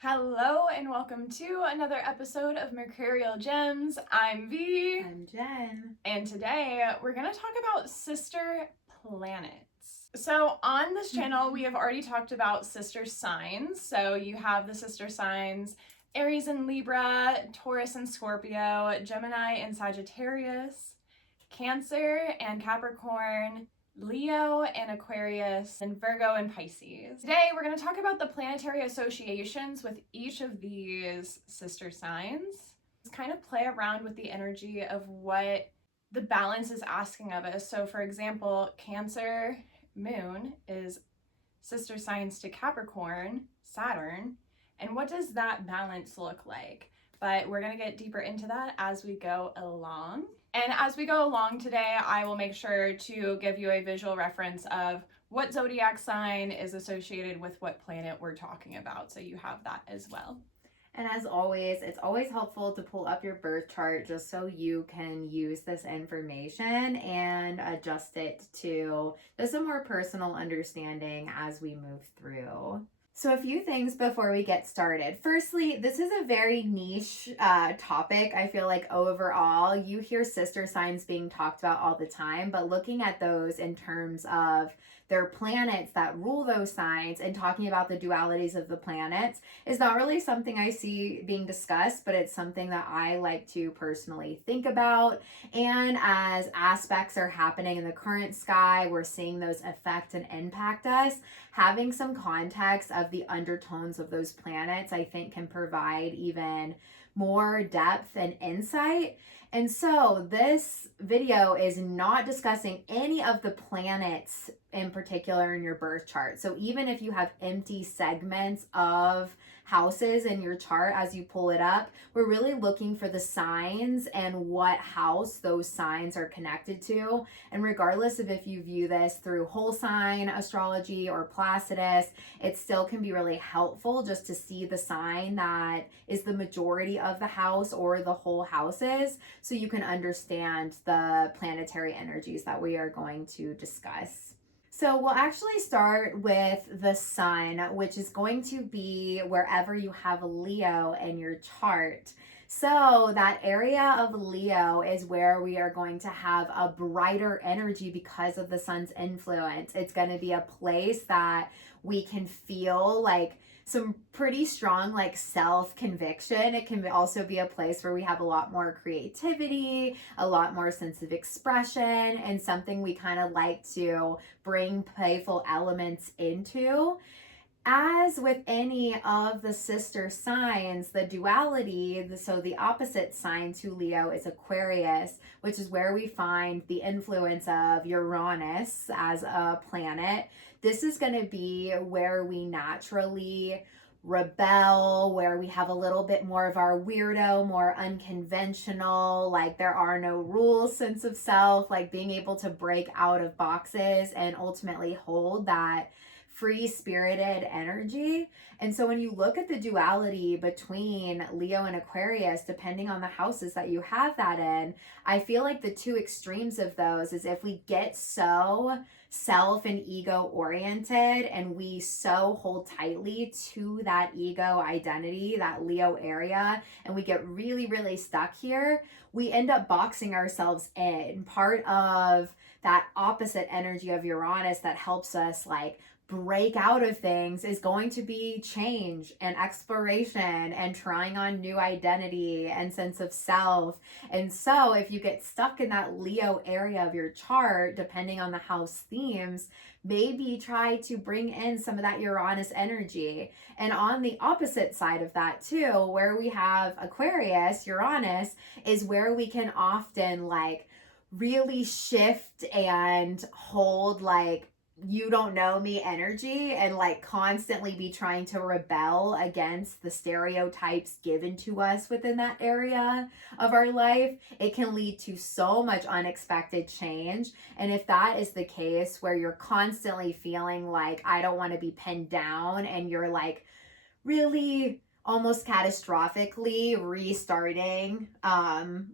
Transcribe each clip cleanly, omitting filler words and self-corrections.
Hello and welcome to another episode of Mercurial Gems. I'm Vi. I'm Jen. And today we're going to talk about sister planets. So on this channel we have already talked about sister signs. So you have the sister signs Aries and Libra, Taurus and Scorpio, Gemini and Sagittarius, Cancer and Capricorn, Leo and Aquarius, and Virgo and Pisces. Today we're going to talk about the planetary associations with each of these sister signs. Let's kind of play around with the energy of what the balance is asking of us. So for example, Cancer Moon is sister signs to Capricorn, Saturn, and what does that balance look like? But we're going to get deeper into that as we go along. And as we go along today, I will make sure to give you a visual reference of what zodiac sign is associated with what planet we're talking about, so you have that as well. And as always, it's always helpful to pull up your birth chart just so you can use this information and adjust it to just a more personal understanding as we move through. So a few things before we get started. Firstly, this is a very niche topic. I feel like overall, you hear sister signs being talked about all the time, but looking at those in terms of their planets that rule those signs and talking about the dualities of the planets is not really something I see being discussed, but it's something that I like to personally think about. And as aspects are happening in the current sky, we're seeing those affect and impact us. Having some context of the undertones of those planets, I think, can provide even more depth and insight. And so this video is not discussing any of the planets in particular in your birth chart. So even if you have empty segments of houses in your chart as you pull it up, we're really looking for the signs and what house those signs are connected to. And regardless of if you view this through whole sign astrology or Placidus, it still can be really helpful just to see the sign that is the majority of the house or the whole houses, so you can understand the planetary energies that we are going to discuss. So we'll actually start with the sun, which is going to be wherever you have Leo in your chart. So that area of Leo is where we are going to have a brighter energy because of the sun's influence. It's going to be a place that we can feel like some pretty strong like self-conviction. It can also be a place where we have a lot more creativity, a lot more sense of expression, and something we kind of like to bring playful elements into. As with any of the sister signs, the duality, so the opposite sign to Leo is Aquarius, which is where we find the influence of Uranus as a planet. This is going to be where we naturally rebel, where we have a little bit more of our weirdo, more unconventional, like there are no rules sense of self, like being able to break out of boxes and ultimately hold that free-spirited energy. And so when you look at the duality between Leo and Aquarius, depending on the houses that you have that in, I feel like the two extremes of those is if we get so self and ego oriented and we so hold tightly to that ego identity, that Leo area, and we get really, really stuck here, we end up boxing ourselves in. Part of that opposite energy of Uranus that helps us like break out of things is going to be change and exploration and trying on new identity and sense of self. And so if you get stuck in that Leo area of your chart, depending on the house themes, maybe try to bring in some of that Uranus energy. And on the opposite side of that too, where we have Aquarius, Uranus is where we can often like really shift and hold like you don't know me energy and like constantly be trying to rebel against the stereotypes given to us within that area of our life. It can lead to so much unexpected change. And if that is the case where you're constantly feeling like I don't want to be pinned down and you're like really almost catastrophically restarting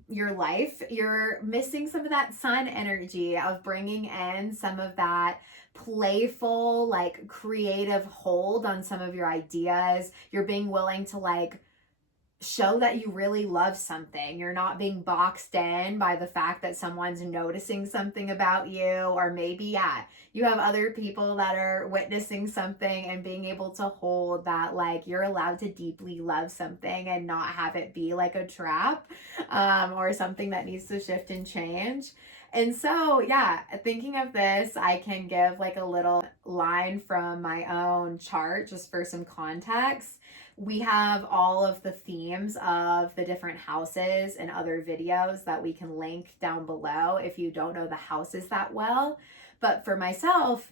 your life, you're missing some of that sun energy of bringing in some of that playful, like creative hold on some of your ideas. You're being willing to like show that you really love something. You're not being boxed in by the fact that someone's noticing something about you, or maybe, yeah, you have other people that are witnessing something, and being able to hold that, like, you're allowed to deeply love something and not have it be like a trap, or something that needs to shift and change. And so, yeah, thinking of this, I can give like a little line from my own chart just for some context. We have all of the themes of the different houses and other videos that we can link down below if you don't know the houses that well. But for myself,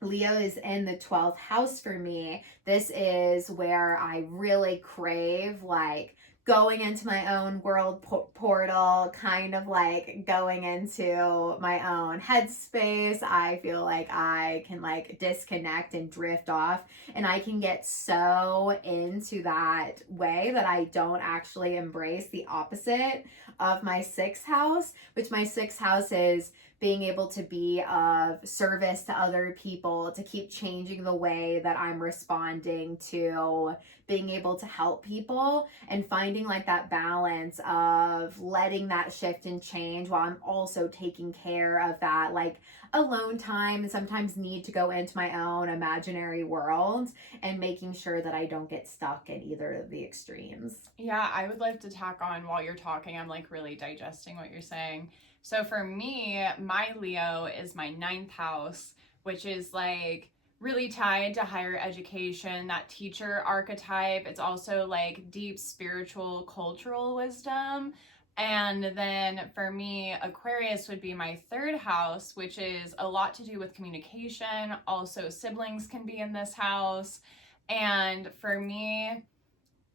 Leo is in the 12th house for me. This is where I really crave like going into my own world portal, kind of like going into my own headspace. I feel like I can like disconnect and drift off, and I can get so into that way that I don't actually embrace the opposite of my 6th house, which my 6th house is being able to be of service to other people, to keep changing the way that I'm responding to being able to help people, and finding like that balance of letting that shift and change while I'm also taking care of that like alone time, and sometimes need to go into my own imaginary world, and making sure that I don't get stuck in either of the extremes. Yeah, I would like to tack on while you're talking. I'm like really digesting what you're saying. So for me, my Leo is my 9th house, which is like really tied to higher education, that teacher archetype. It's also like deep spiritual, cultural wisdom. And then for me, Aquarius would be my 3rd house, which is a lot to do with communication. Also, siblings can be in this house. And for me,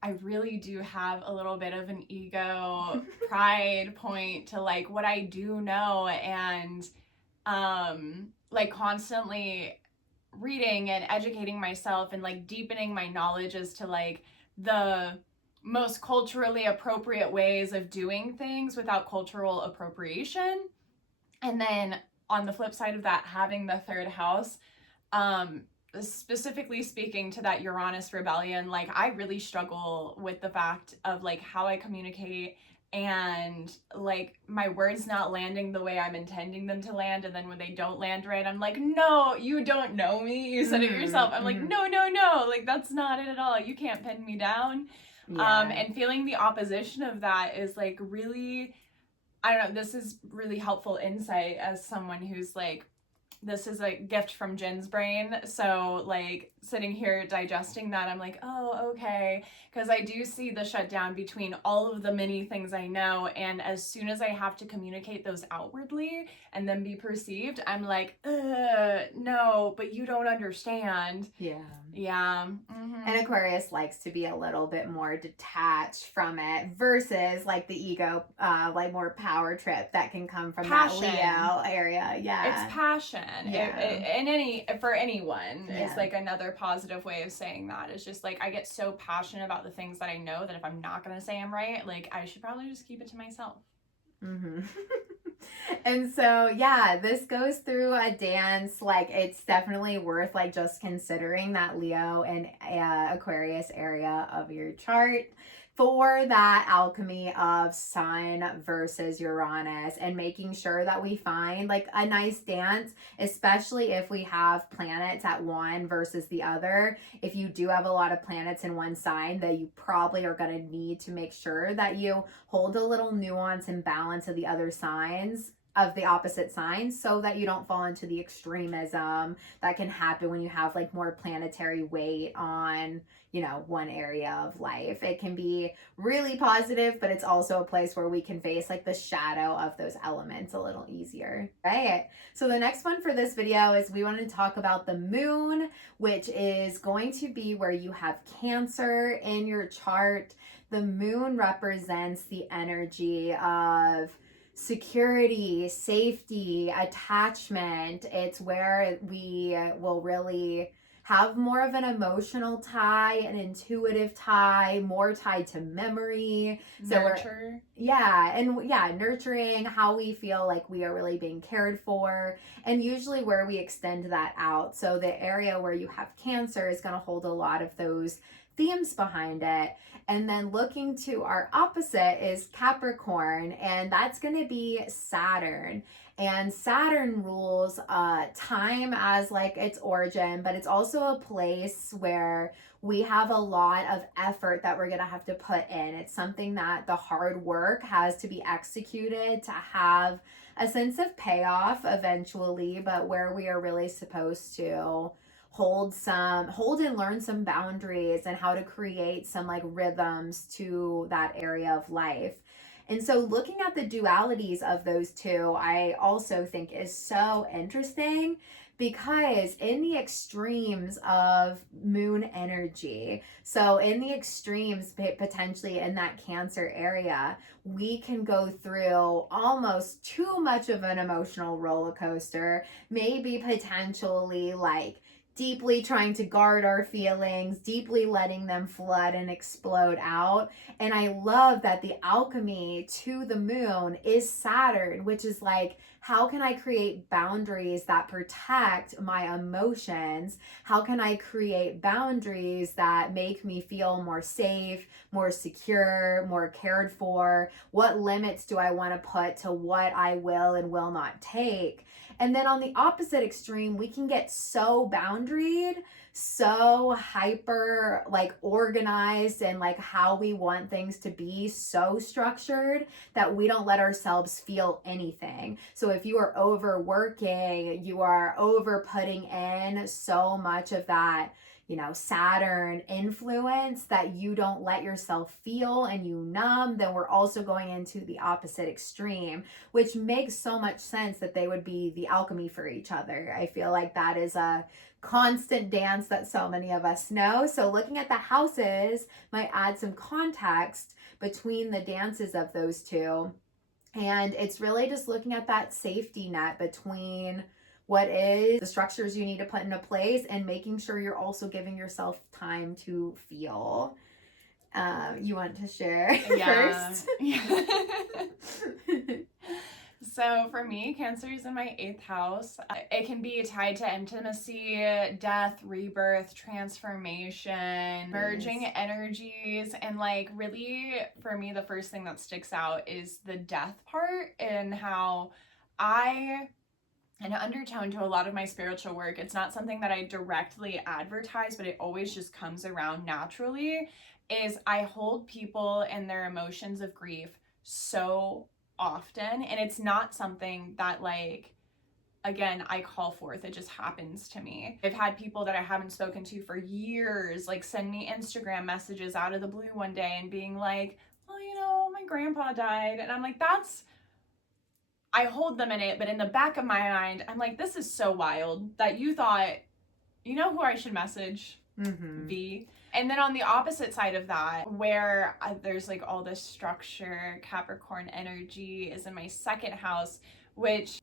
I really do have a little bit of an ego pride point to like what I do know, and like constantly reading and educating myself and like deepening my knowledge as to like the most culturally appropriate ways of doing things without cultural appropriation. And then on the flip side of that, having the 3rd house, specifically speaking to that Uranus rebellion, like I really struggle with the fact of like how I communicate, and like my words not landing the way I'm intending them to land, and then when they don't land right, I'm like, no, you don't know me, you said it yourself. I'm like, no, like that's not it at all, you can't pin me down. And feeling the opposition of that is like really, I don't know, this is really helpful insight as someone who's like, this is a gift from Jenn's brain. So like sitting here digesting that, I'm like, oh, okay. Because I do see the shutdown between all of the many things I know. And as soon as I have to communicate those outwardly and then be perceived, I'm like, no, but you don't understand. Yeah. Mm-hmm. And Aquarius likes to be a little bit more detached from it versus like the ego, like more power trip that can come from passion. That Leo area. Yeah. It's passion. Yeah. For anyone, Yeah. is like another positive way of saying that. It's just like I get so passionate about the things that I know that if I'm not going to say I'm right, like I should probably just keep it to myself. Mm-hmm. And so, yeah, this goes through a dance. Like, it's definitely worth like just considering that Leo and Aquarius area of your chart for that alchemy of Sun versus Uranus, and making sure that we find like a nice dance, especially if we have planets at one versus the other. If you do have a lot of planets in one sign, that you probably are going to need to make sure that you hold a little nuance and balance of the other signs of the opposite signs, so that you don't fall into the extremism that can happen when you have like more planetary weight on, you know, one area of life. It can be really positive, but it's also a place where we can face like the shadow of those elements a little easier, right? So the next one for this video is we want to talk about the moon, which is going to be where you have Cancer in your chart. The moon represents the energy of security, safety, attachment. It's where we will really have more of an emotional tie, an intuitive tie, more tied to memory. So Nurture. Nurturing, how we feel like we are really being cared for, and usually where we extend that out. So the area where you have Cancer is going to hold a lot of those themes behind it. And then looking to our opposite is Capricorn, and that's going to be Saturn. And Saturn rules time as like its origin, but it's also a place where we have a lot of effort that we're going to have to put in. It's something that the hard work has to be executed to have a sense of payoff eventually, but where we are really supposed to hold and learn some boundaries and how to create some like rhythms to that area of life. And so looking at the dualities of those two, I also think is so interesting, because in the extremes of moon energy, so in the extremes, potentially in that Cancer area, we can go through almost too much of an emotional roller coaster, maybe potentially like deeply trying to guard our feelings, deeply letting them flood and explode out. And I love that the alchemy to the moon is Saturn, which is like, how can I create boundaries that protect my emotions? How can I create boundaries that make me feel more safe, more secure, more cared for? What limits do I want to put to what I will and will not take? And then on the opposite extreme, we can get so boundaried, so hyper like organized, and like how we want things to be so structured that we don't let ourselves feel anything. So if you are overworking, you are over putting in so much of that, Saturn influence, that you don't let yourself feel and you numb, then we're also going into the opposite extreme, which makes so much sense that they would be the alchemy for each other. I feel like that is a constant dance that so many of us know. So looking at the houses might add some context between the dances of those two. And it's really just looking at that safety net between what is the structures you need to put into place and making sure you're also giving yourself time to feel. You want to share first? Yeah. So for me, Cancer is in my 8th house. It can be tied to intimacy, death, rebirth, transformation, merging energies. And like really, for me, the first thing that sticks out is the death part, and how an undertone to a lot of my spiritual work. It's not something that I directly advertise, but it always just comes around naturally, is I hold people and their emotions of grief so often. And it's not something that like, again, I call forth. It just happens to me. I've had people that I haven't spoken to for years like send me Instagram messages out of the blue one day and being like, well, my grandpa died. And I'm like, I hold them in it, but in the back of my mind, I'm like, this is so wild that you thought, who I should message? Vi. And then on the opposite side of that, where there's like all this structure, Capricorn energy is in my 2nd house, which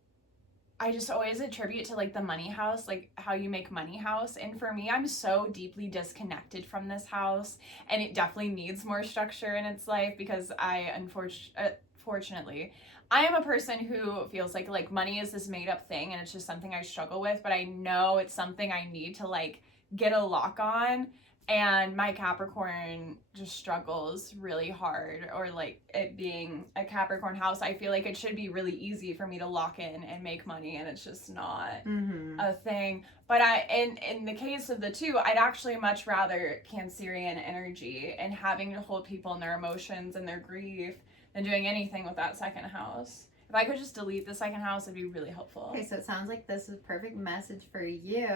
I just always attribute to like the money house, like how you make money house. And for me, I'm so deeply disconnected from this house, and it definitely needs more structure in its life, because unfortunately, I am a person who feels like money is this made up thing, and it's just something I struggle with, but I know it's something I need to like get a lock on. And my Capricorn just struggles really hard, or like it being a Capricorn house, I feel like it should be really easy for me to lock in and make money, and it's just not a thing. But in the case of the two, I'd actually much rather Cancerian energy and having to hold people in their emotions and their grief than doing anything with that 2nd house. If I could just delete the 2nd house, it'd be really helpful. Okay, so it sounds like this is a perfect message for you,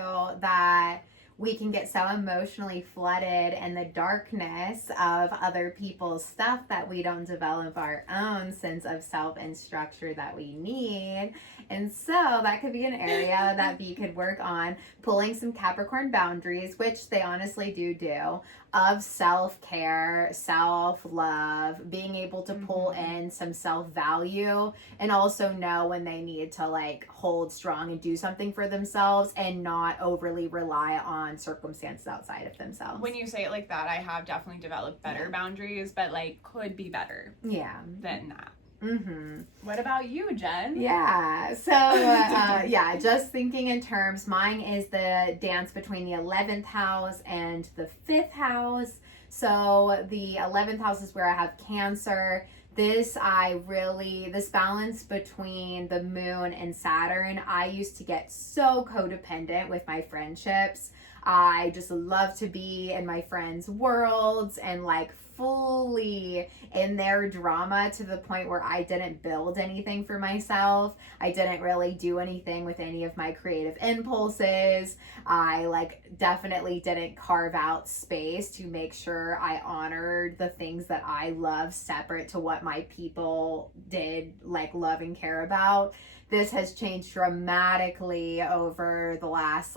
that we can get so emotionally flooded in the darkness of other people's stuff that we don't develop our own sense of self and structure that we need. And so that could be an area that Vi could work on, pulling some Capricorn boundaries, which they honestly do, of self-care, self-love, being able to pull in some self-value, and also know when they need to like hold strong and do something for themselves and not overly rely on on circumstances outside of themselves. When you say it like that, I have definitely developed better boundaries, but like could be better than that. Mm-hmm. What about you, Jen? Yeah. So, just thinking in terms, mine is the dance between the 11th house and the 5th house. So the 11th house is where I have Cancer. This balance between the moon and Saturn, I used to get so codependent with my friendships. I just love to be in my friends' worlds and like fully in their drama to the point where I didn't build anything for myself. I didn't really do anything with any of my creative impulses. I definitely didn't carve out space to make sure I honored the things that I love separate to what my people did love and care about. This has changed dramatically over the last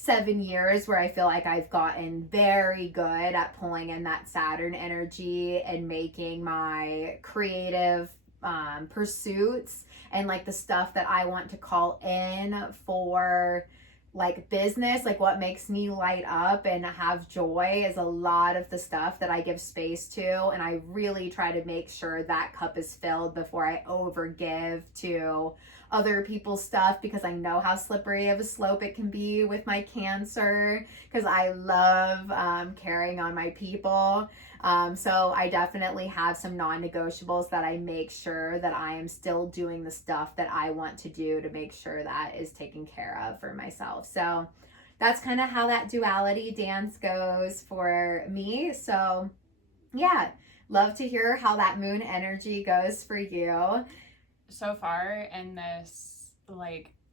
7 years, where I feel like I've gotten very good at pulling in that Saturn energy and making my creative pursuits and the stuff that I want to call in for business, what makes me light up and have joy is a lot of the stuff that I give space to, and I really try to make sure that cup is filled before I overgive to other people's stuff, because I know how slippery of a slope it can be with my Cancer, because I love carrying on my people. So I definitely have some non-negotiables that I make sure that I am still doing the stuff that I want to do to make sure that is taken care of for myself. So that's kind of how that duality dance goes for me. So yeah, love to hear how that moon energy goes for you. So far in this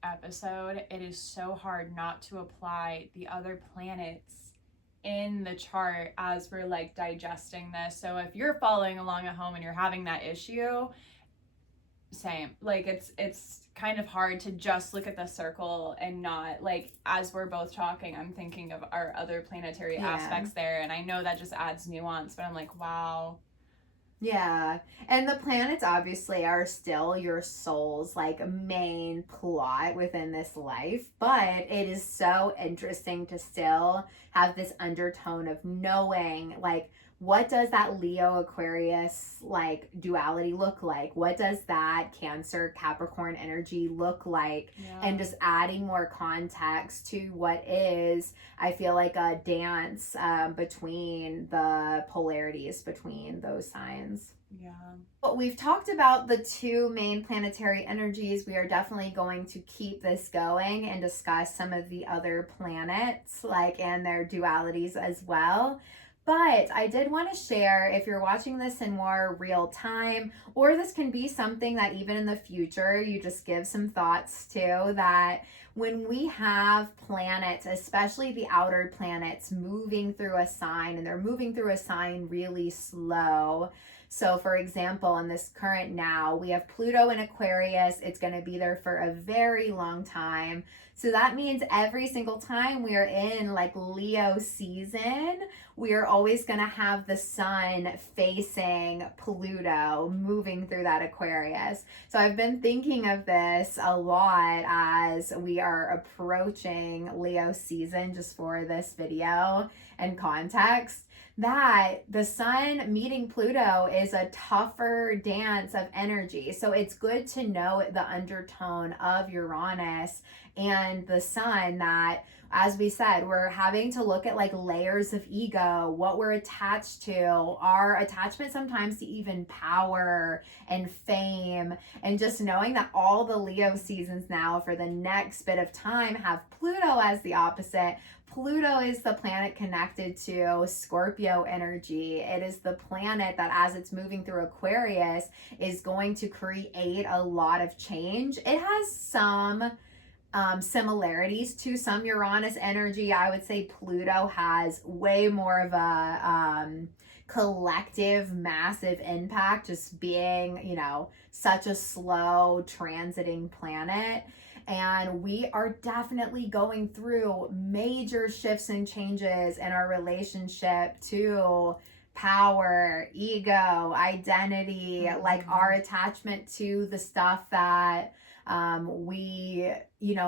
episode, it is so hard not to apply the other planets in the chart as we're digesting this. So if you're following along at home and you're having that issue, same. It's kind of hard to just look at the circle and not as we're both talking, I'm thinking of our other planetary aspects there, and I know that just adds nuance, but I'm wow. Yeah, and the planets obviously are still your soul's main plot within this life, but it is so interesting to still have this undertone of knowing what does that Leo Aquarius duality look like? What does that Cancer Capricorn energy look like? Yeah. And just adding more context to what is, I feel like, a dance between the polarities between those signs. Yeah. But we've talked about the two main planetary energies. We are definitely going to keep this going and discuss some of the other planets and their dualities as well. But I did want to share, if you're watching this in more real time, or this can be something that even in the future you just give some thoughts to, that when we have planets, especially the outer planets, moving through a sign, and they're moving through a sign really slow. So for example, in this current now, we have Pluto in Aquarius. It's going to be there for a very long time. So that means every single time we are in Leo season, we are always going to have the sun facing Pluto moving through that Aquarius. So I've been thinking of this a lot as we are approaching Leo season, just for this video and context, that the sun meeting Pluto is a tougher dance of energy. So it's good to know the undertone of Uranus and the sun, that, as we said, we're having to look at layers of ego, what we're attached to, our attachment sometimes to even power and fame, and just knowing that all the Leo seasons now for the next bit of time have Pluto as the opposite. Pluto is the planet connected to Scorpio energy. It is the planet that, as it's moving through Aquarius, is going to create a lot of change. It has some similarities to some Uranus energy. I would say Pluto has way more of a collective, massive impact, just being, such a slow transiting planet. And we are definitely going through major shifts and changes in our relationship to power, ego, identity, our attachment to the stuff that we,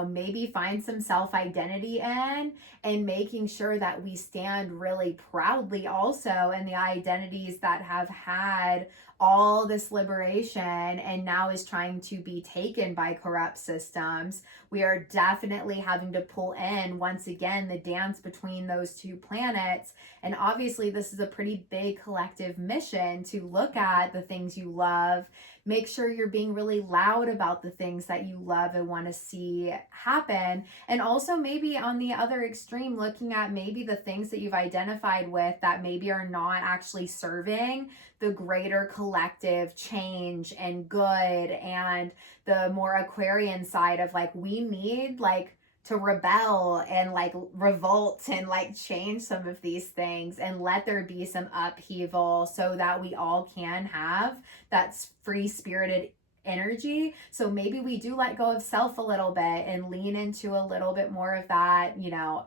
maybe find some self-identity in, and making sure that we stand really proudly also in the identities that have had all this liberation and now is trying to be taken by corrupt systems. We are definitely having to pull in, once again, the dance between those two planets. And obviously, this is a pretty big collective mission to look at the things you love. Make sure you're being really loud about the things that you love and want to see happen. And also, maybe on the other extreme, looking at maybe the things that you've identified with that maybe are not actually serving the greater collective change and good, and the more Aquarian side of like, we need like to rebel and like revolt and like change some of these things and let there be some upheaval so that we all can have that free spirited energy. So maybe we do let go of self a little bit and lean into a little bit more of that,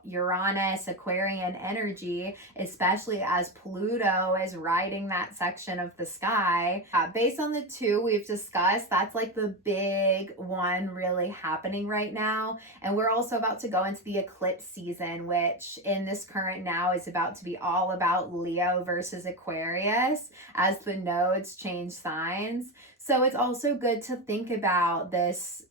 Uranus, Aquarian energy, especially as Pluto is riding that section of the sky. Based on the two we've discussed, that's like the big one really happening right now. And we're also about to go into the eclipse season, which in this current now is about to be all about Leo versus Aquarius as the nodes change signs. So it's also good to think about this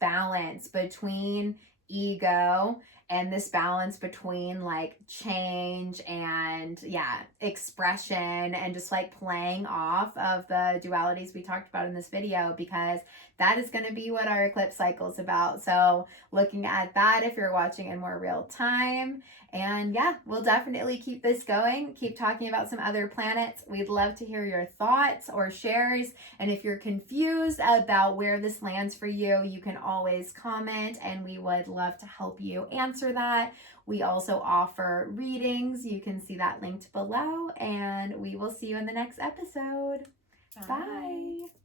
balance between ego and this balance between like change and expression, and just like playing off of the dualities we talked about in this video, because that is going to be what our eclipse cycle is about. So looking at that if you're watching in more real time. And we'll definitely keep this going, keep talking about some other planets. We'd love to hear your thoughts or shares. And if you're confused about where this lands for you, you can always comment and we would love to help you answer that. We also offer readings. You can see that linked below, and we will see you in the next episode. Bye.